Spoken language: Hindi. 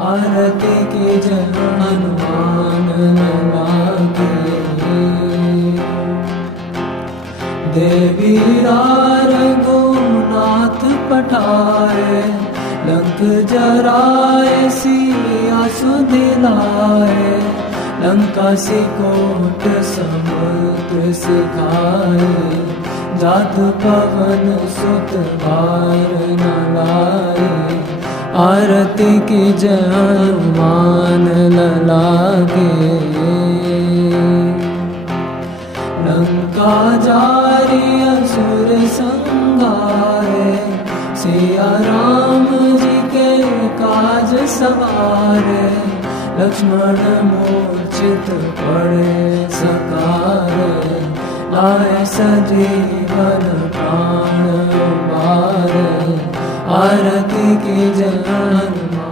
आरती की जय हनुमान लागे। देवी रघुनाथ पठाए, लंक जराए सिया सुदिलाए। लंका सिकोट समुद्र सिखाए, जात पवन सुत बार न लाए। आरती की जय हनुमान लागे। लंका जारी असुर संहारे, सिया राम जी के काज सवारे। लक्ष्मण मूर्छित पड़े सकारे, लाए सजीवन प्राण उबारे। आरती की जय हनुमान